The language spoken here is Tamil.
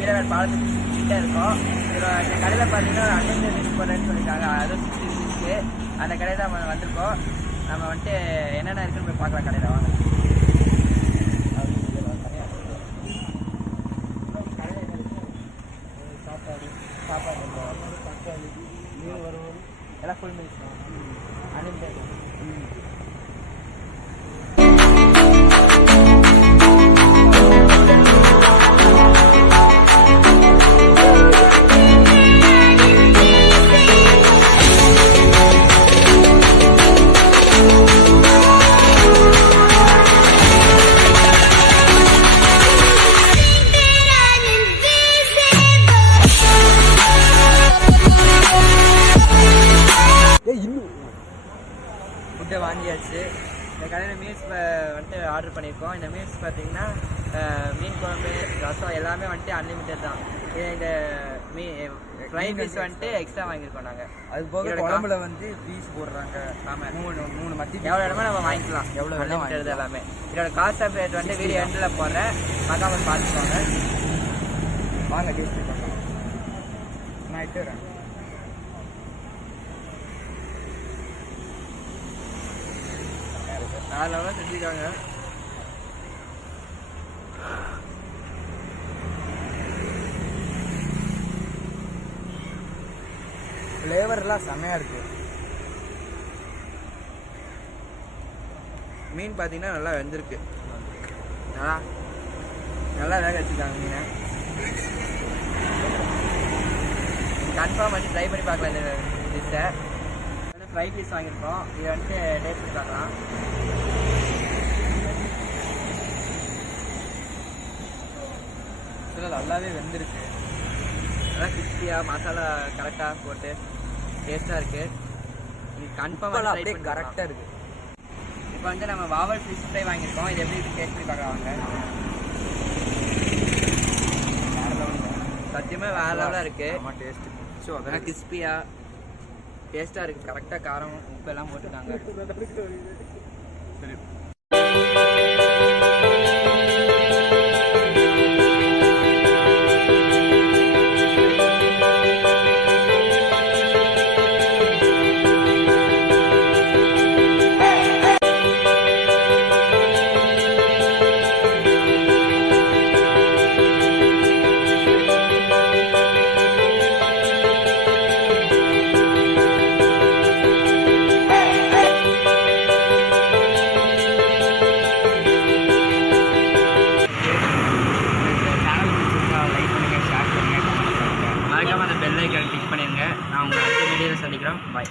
பீரவேல் பாலத்துக்கு கிட்டே இருக்கோம். இதில் இந்த கடையில் பார்த்தீங்கன்னா அன்லிமிட்டட் மீல்ஸ் போடுறேன்னு சொல்லியிருக்காங்க. அதுவும் 60 rupeesக்கு அந்த கடை தான் நம்ம வந்திருக்கோம். நம்ம வந்துட்டு என்னென்ன இருக்குன்னு போய் பார்க்கலாம் கடையில். வாங்க. சாப்பாடு தக்காளி மீன் வறுவல் எல்லாம் ஃபுல் மீல்ஸ் தான். அன்லிமிட்டட். ஃபுட்டை வாங்கியாச்சு. இந்த கடையில் மீல்ஸ் வந்துட்டு ஆர்டர் பண்ணியிருக்கோம். இந்த மீல்ஸ் பார்த்தீங்கன்னா மீன் குழம்பு ரசம் எல்லாமே வந்துட்டு அன்லிமிட்டட் தான். இந்த ஃப்ரை பீஸ் வந்துட்டு எக்ஸ்ட்ரா வாங்கியிருக்கோம் நாங்கள். அது போக குழம்புல வந்து பீஸ் போடுறாங்க. ஆமாம், மூணு மத்தி எவ்வளோ இடமா நம்ம வாங்கிக்கலாம். எவ்வளோ அன்லிமிட்டட் எல்லாமே. இதோட காஸ்ட் ஆஃப் ரேட் வந்து வீடியோ எண்டில் போடுறேன், மறக்காம பார்த்துக்கோங்க. வாங்க டேஸ்ட் பண்ணலாம். நான் இட்டு வரேன். நாலு செஞ்சுருக்காங்க. ஃப்ளேவர்லாம் செம்மையாக இருக்குது. மீன் பார்த்தீங்கன்னா நல்லா வெந்திருக்கு. நல்லா வேக வச்சுருக்காங்க மீனை. கன்ஃபார்ம் வந்து ட்ரை பண்ணி பார்க்கலாம் இந்த டிஷ்ஷை. ஃப்ரை பீஸ் வாங்கியிருக்கோம். இதை வந்துட்டு டேஸ்ட் பண்ணி பார்க்கலாம். நல்லாவே வெந்திருக்கு. நல்லா கிறிஸ்பியாக மசாலா கரெக்டாக போட்டு டேஸ்ட்டாக இருக்குது. இது கன்ஃபார்மாக அப்படியே கரெக்டாக இருக்குது. இப்போ வந்து நம்ம வாவல் ஃபிஷ் ஃப்ரை வாங்கியிருக்கோம். இது எப்படி டேஸ்ட் பண்ணி பார்க்கலாம் வாங்க. வேறு லெவலில் சத்தியமாக வேறு லெவலாக இருக்குது. ஆமாம், டேஸ்ட்டு ஸோ அதெல்லாம் கிறிஸ்பியாக டேஸ்ட்டாக இருக்குது. கரெக்டாக காரம் உப்பு எல்லாம் போட்டுருக்காங்க. சரி. மறக்காம அந்த பெல் ஐகானை கிளிக் பண்ணிடுங்க. நான் உங்களை அடுத்த வீடியோவில் சந்திக்கிறோம். பாய்.